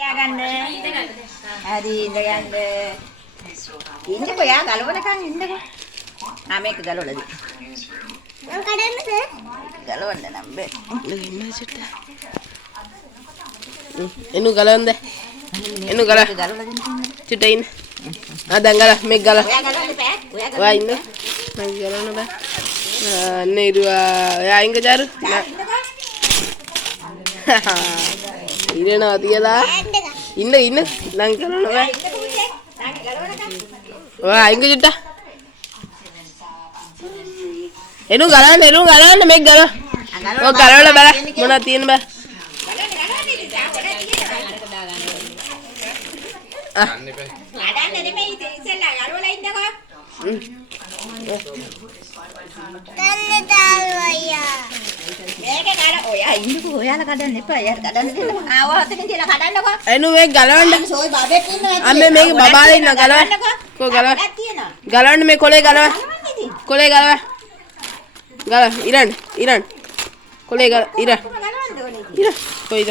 ගන්න. හරි ඉඳ ගන්න. ඉන්නකෝ යා ගලවනකන් ඉන්නකෝ. මේක ගලවලා දී. මම කඩන්නද? ගලවන්න නම් බෑ. එනු ගලවන්න. එනු ගල. චුට්ට ඉන්න. දැන් ගල මේක ගල. ඔයා ගලවන්න බෑ. ඔයා ඉන්න. මම ගලවන්න බෑ. ඉරුවා ඔයා ඉංග ජාරු. ඉරනවා තියලා. ඉන්න නම් ගලවන්න බෑ. ඔයා ඉංග චුට්ට. එනු ගලවන්න මේක ගල. ඔය ගලවලා බලන්න මොනවද තියෙන බෑ. අඩන්න නෙමෙයි ඉතින්සලා ගලවලා ඉන්නකෝ. කන්න දාල්වයියා. මේක ගල ඔයා ඉන්නකෝ ඔයාලා කඩන්න එපා. යාර කඩන්න දෙන්නකෝ. ආව හතකින් තියලා කඩන්නකෝ. එනු මේක ගලවන්න. සෝයි බබෙක් ඉන්නවා. අම්මේ මේක බබාලා ඉන්න ගලවන්න. කො ගලව. ගලවන්න මේ කොලේ ගලව. කොලේ ගලව. ගල ඉරන්. කොලේ ගල ඉර. කොයිද?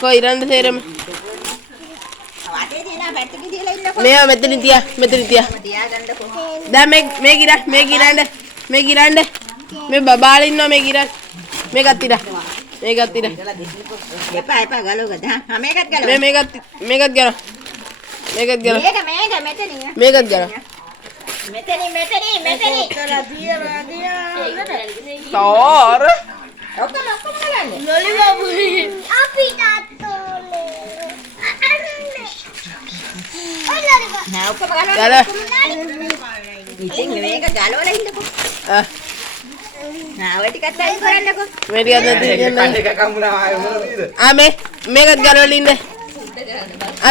කොයි ඉරන්ද තේරෙම. මෙයා මෙතනින් තියා. දැන් මේක ඉරන්න. මේ බබාලා ඉන්නවා මේක ඉරන්න. මේකත් ඉර. එපා ගලව ගන්න. මේකත් ගලව. මේකත් ගලව. මේක මෙතනින්. මේකත් ගලව. මෙතනින්. තෝර. ඔක්කොම ගලන්න. ලොලි බබුයි. අපි තාත්තෝලේ. නෑ ඔක්කොම ගලවන්න. ගල. ඉතින් මේක ගලවලා ඉන්නකෝ. ඔය ටිකත් අයින් කරන්නකෝ. මේ ටිකත් නැති එක කම්මුණා ආයෙ මොනවද? මේකත් ගලවලා ඉන්න.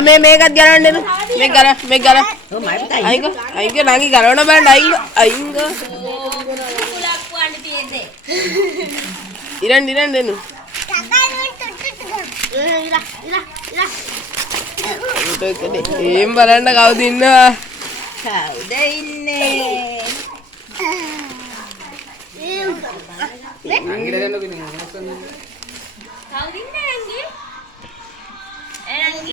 මේකත් ගලවන්න එනු. මේක ගල. ඔව් මම තයි. අයින්ක නංගි ගලවන්න බලන්න අයින්ක. ඉරන් දෙනු. ඒම් බලන්න කවුද ඉන්නවා? කවුද ඉන්නේ? නංගිලා දෙන්නකෝ ඉතින් කවුද ඉන්නේ නංගි?